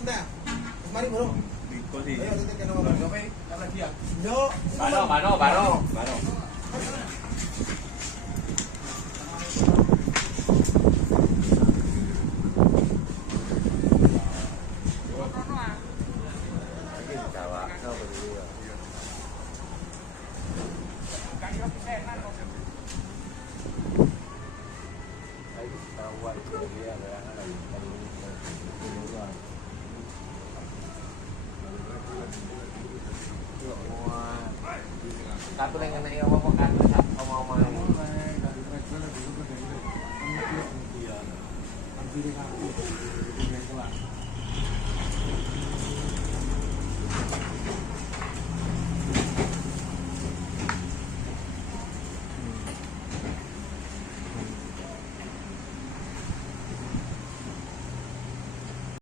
entah. Mari bro. Ayo kita kena ngomong. Karena dia. Yo. Bano. Satu yang kena